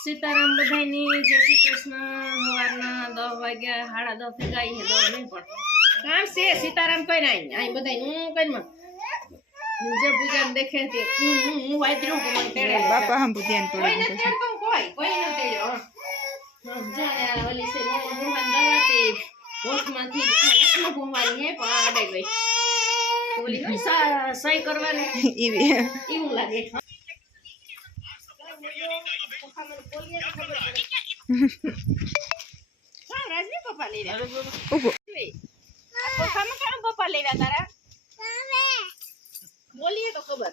सीताराम बधाई जय श्री कृष्ण सवारना 10 वाग्या 10:30 थी गई है 10 नहीं पण काम से सीताराम कोई नहीं आई बधाई कई में मुझे पूजा देखे थे वाइद्रो को मन तेड़े बापा हम बुधियान पड़े कोई न तेड़ो कोई न तेड़ो जाने वाली से मोहन दवाती होश माथी होश घुमानी है पण आडे गई बोली नहीं सही करवाने એવું લાગે રાજવી પપ્પા લઈ રહ્યા ઉભો પપ્પામાં કેમ પપ્પા લઈ રહ્યા તારા બોલીએ તો ખબર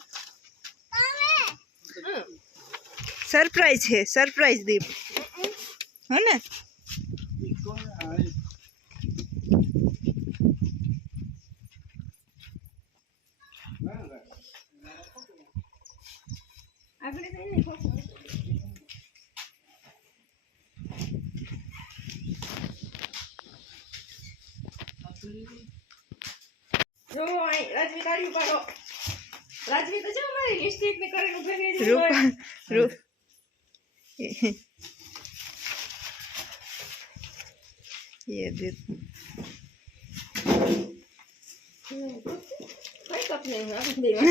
सरप्राइज है सरप्राइज दीप है ना આગળ જઈને જો આઈ રાજવી ગાડી ઉપાડો રાજવી તો જો મારી લિપસ્ટિક ને કરીને ઉભી રહી रूपा रूप ये देख કઈ કપ નહીં આપી દેવા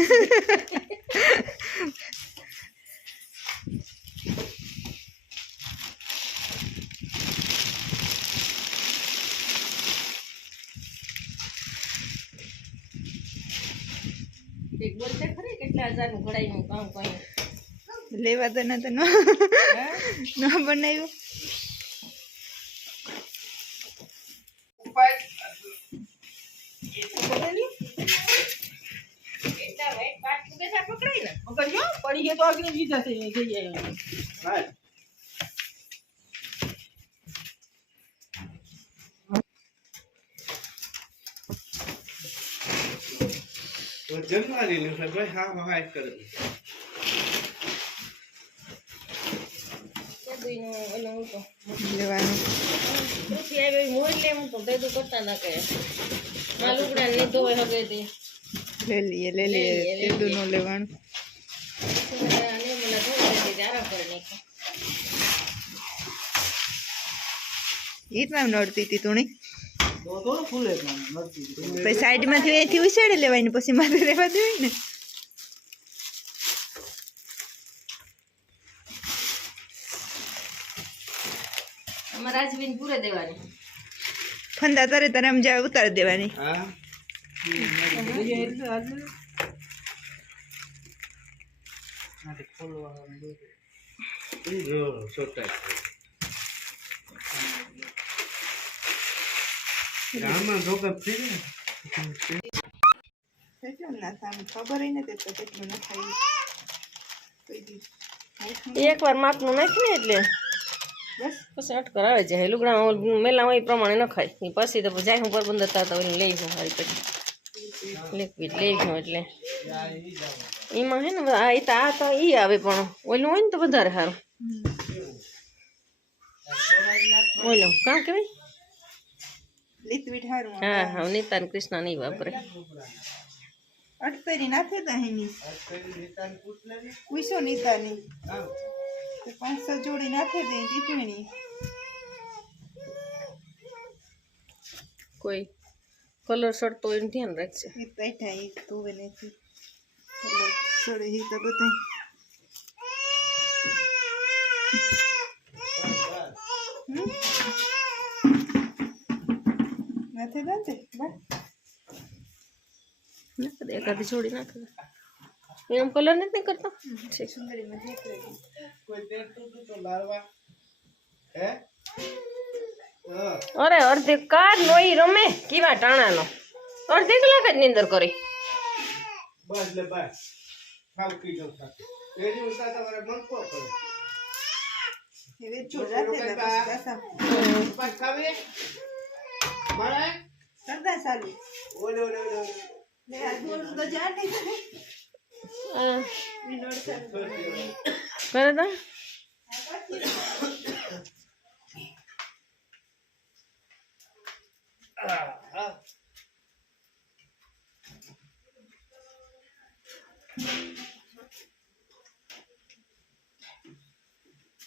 એક બોલતે ખરી કેટલા હજારનું ઘડાઈનું કામ કઈ लेवा तो ना ना बनायो પકડાય ને પકડજો પડી ગયો તો આગળ જીતા થઈ જાય હા તો જન્માની ને ભાઈ હા હા કરે लेवानो પછી આવી મોર લે હું તો દેદુ કરતા ના કે માલુકડા ને ધોય હગે દી ले लिए ते दोनों लेवानो ને મને ધોય દે જારા પર નાખો इतना नड़ती थी तूने તો ફૂલે પણ નડતી પછી સાઈડ માંથી અહીંથી ઉછાડી લેવાય ને પછી માથે રહેવા દેવાય ને અમારા રાજવીન પૂરે દેવાની ફંદા તારે તારે આમ જા ઉતાર દેવાની હા એટલે આજે આ ખોલવાનું ઈ જો છોટા રામા ધોકા ફેરે કેટલું ના સામે ખબર ય નથી તો કેટલું ના ખાઈ એકવાર માપનું નાખી ને એટલે બસ પછી અટકર આવે જાય લુગડા મેલા હોય એ પ્રમાણે ન ખાય એ પછી તો જાય હું પોરબંદર હતા તો એને લઈ જાઉં મારી પછી લિક્વિડ લઈ જાઉં એટલે એમાં હે ને આ તો એ આવે પણ ઓલું હોય ને તો વધારે સારું ઓલું કામ કહેવાય લિક્વિડ હારું હા હા નીતા ને કૃષ્ણ નહીં વાપરે અટકરી નાખે તો એની પૂછો નીતાની તો 500 જોડી નાખે દે ટીપણી કોઈ કલર શર્ટ તો એનું ધ્યાન રાખશે એ બેઠા એ ધોવે નથી એટલે સડે એ તો બધા નથી દાંતે બા એકાદી જોડી નાખે એનો કલર નથી કરતો સુંદરીમાં દેખાય કોઈ તેડતું તો લારવા હે અરે અડધી કાર લોહી રમે કેવા ટાણાનો અડધી કલાક જ નીંદર કરી બસ લે બસ ખાવ કી જો ખા એની ઉતા તમારે મન કો કરે હવે છોડાતે ને પાસા બસ ખાવે મળે સરદા સાલી ઓલે ઓલે ઓલે ને આ દોર તો જા નહીં હા વિનોડ સર કરે તો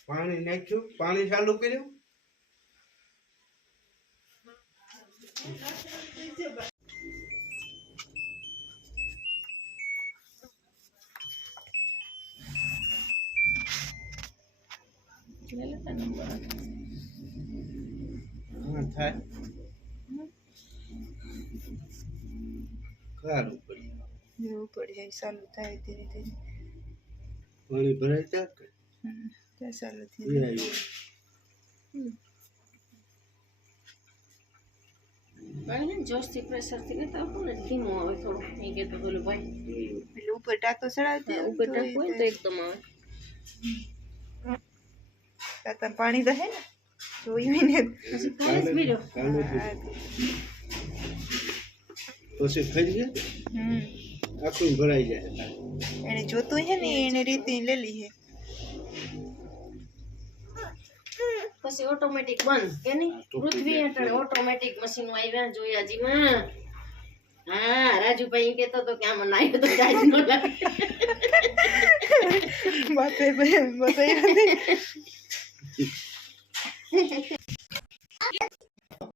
પાણી નાખ્યું, પાણી ચાલુ કર્યું. લે લે તને નંબર. હા થાય. સારું પડ્યું. એવું પડે ચાલુ થાય ધીરે ધીરે. પાણી ભરાય ત્યાં કે ત્યાં ચાલુ થઈ એ જાય. આવ્યું. ભાઈ ને જોશથી પ્રેશરથી કહેતા હતું ને ધીમું આવે થોડું એ કહેતો બોલો ભાઈ એટલે ઉપર ટાંકો ચડાવતી હા, ઉપર નાખવું હોય ને તો એકદમ આવે. તાતા પાણી તો હે ને જોયું ને પછી કાલે જ પીર્યો. કાલે જ. પછી ખાઈ ગયા આખું ભરાઈ જાય. એને જોતું હે ને એને રીતે લેલી હે. પછી ઓટોમેટિક બંધ કે નહીં પૃથ્વી હેઠળ ઓટોમેટિક મશીનો આવ્યા જોયાજીમાં. હા રાજુભાઈ કહેતો હતો કે આમાં નાખ્યો તો ચાર્જ ન લાગે. બાપે બતાવ્યા